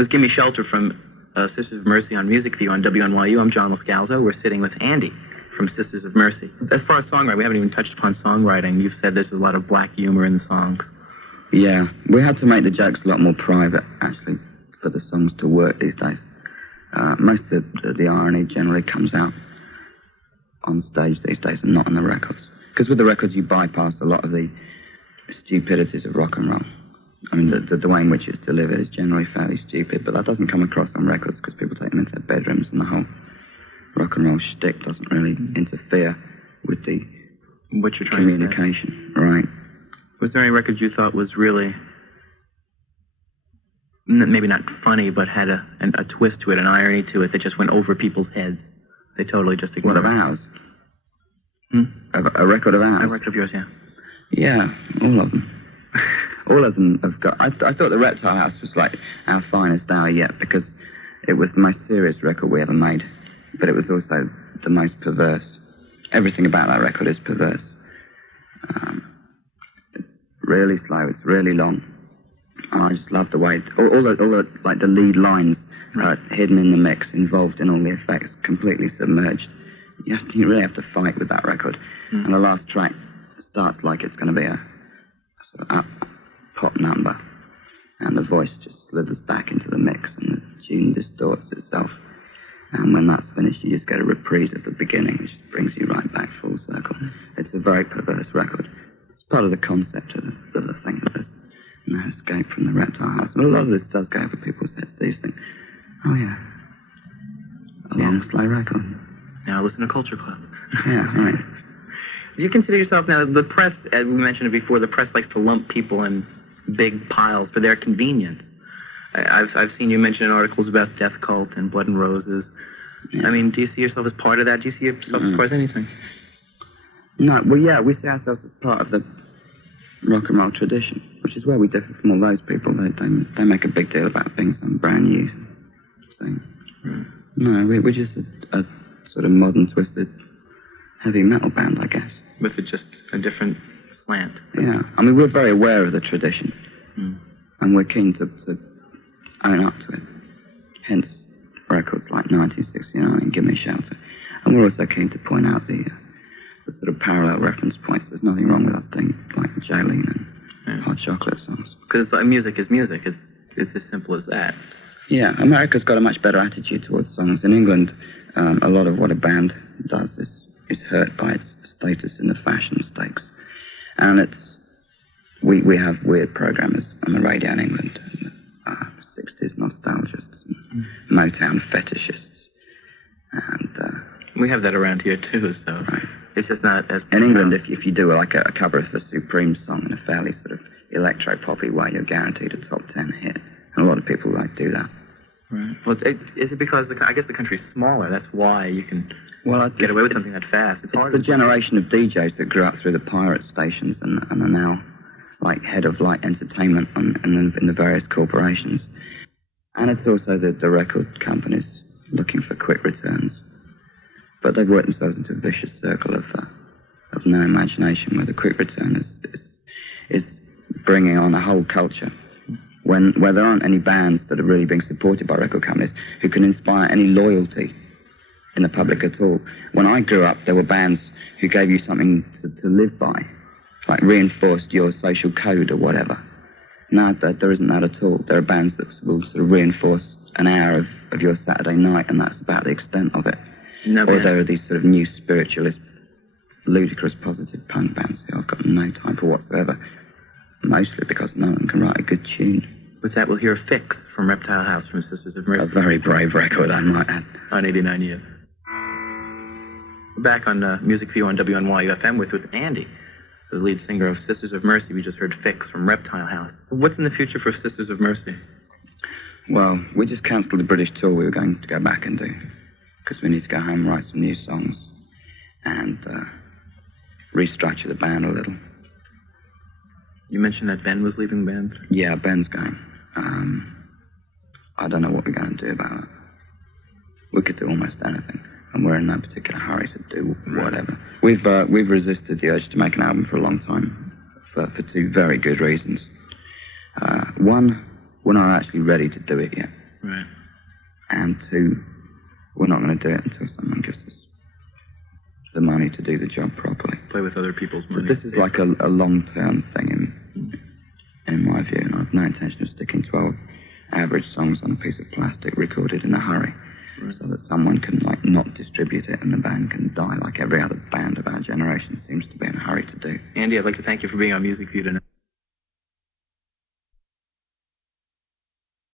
was Gimme Shelter from Sisters of Mercy on Music View on WNYU. I'm John Loscalzo. We're sitting with Andy from Sisters of Mercy. As far as songwriting, we haven't even touched upon songwriting. You've said there's a lot of black humor in the songs. Yeah, we had to make the jokes a lot more private, actually, for the songs to work these days. Most of the irony generally comes out on stage these days and not on the records. Because with the records, you bypass a lot of the stupidities of rock and roll. I mean, the way in which it's delivered is generally fairly stupid, but that doesn't come across on records because people take them into their bedrooms and the whole rock and roll shtick doesn't really interfere with the what you're trying communication. To say. Right. Was there any record you thought was really, maybe not funny, but had a twist to it, an irony to it that just went over people's heads? They totally just ignored it. What, of ours? A record of ours? A record of yours, yeah. Yeah, all of them. All of them have got... I thought the Reptile House was like our finest hour yet because it was the most serious record we ever made, but it was also the most perverse. Everything about that record is perverse. It's really slow, it's really long. And I just love the way... All the like the lead lines are hidden in the mix, involved in all the effects, completely submerged. You really have to fight with that record. And the last track starts like it's going to be a sort of up pop number, and the voice just slithers back into the mix and the tune distorts itself, and when that's finished you just get a reprise of the beginning which brings you right back full circle. It's a very perverse record. It's part of the concept of the thing that there's no escape from the Reptile House, and a lot of this does go over people's heads. These think, oh yeah, a long slow record. Now listen to Culture Club. Yeah, right. Do you consider yourself, now the press, as we mentioned it before, the press likes to lump people in big piles for their convenience. I've seen you mention in articles about Death Cult and Blood and Roses. Yeah. I mean, do you see yourself as part of that? Do you see yourself as part of anything? No, well, yeah, we see ourselves as part of the rock and roll tradition, which is where we differ from all those people. They make a big deal about being some brand new thing. No, we're just a sort of modern, twisted, heavy metal band, I guess. With just a different slant. Yeah, I mean, we're very aware of the tradition, and we're keen to own up to it. Hence, records like 1969 and Gimme Shelter. And we're also keen to point out the sort of parallel reference points. There's nothing wrong with us doing like Jolene and Hot Chocolate songs. Because music is music. It's as simple as that. Yeah, America's got a much better attitude towards songs. In England, a lot of what a band does is hurt by its status in the fashion stakes. And we have weird programmers on the radio in England, 60s nostalgists, and Motown fetishists. And we have that around here too, so right. It's just not as... In England, if you do like a cover of a Supreme song in a fairly sort of electro-poppy way, you're guaranteed a top 10 hit. And a lot of people like do that. Right. Well, is it because I guess the country's smaller? That's why you can get away with something that fast. It's the generation of DJs that grew up through the pirate stations and are now like head of like entertainment in the various corporations. And it's also the record companies looking for quick returns. But they've worked themselves into a vicious circle of no imagination, where the quick return is bringing on a whole culture. Where there aren't any bands that are really being supported by record companies who can inspire any loyalty in the public at all. When I grew up, there were bands who gave you something to live by, like reinforced your social code or whatever. Now there isn't that at all. There are bands that will sort of reinforce an hour of your Saturday night, and that's about the extent of it. Or there are these sort of new spiritualist, ludicrous, positive punk bands who I've got no time for whatsoever. Mostly because no one can write a good tune. With that, we'll hear Fix from Reptile House from Sisters of Mercy. A very brave record, I might add. On 89 years. We're back on Music View on WNYU FM with Andy, the lead singer of Sisters of Mercy. We just heard Fix from Reptile House. What's in the future for Sisters of Mercy? Well, we just cancelled the British tour we were going to go back and do, because we need to go home, write some new songs, and restructure the band a little. You mentioned that Ben was leaving the band? Yeah, Ben's going. I don't know what we're going to do about it. We could do almost anything, and we're in no particular hurry to do whatever. We've resisted the urge to make an album for a long time, for two very good reasons. One, we're not actually ready to do it yet. Right. And two, we're not going to do it until someone gives us the money to do the job properly. Play with other people's money. So this is like a long-term thing in my view, and I've no intention of sticking 12 average songs on a piece of plastic recorded in a hurry, right, so that someone can like not distribute it and the band can die like every other band of our generation seems to be in a hurry to do. Andy, I'd like to thank you for being on Music View tonight.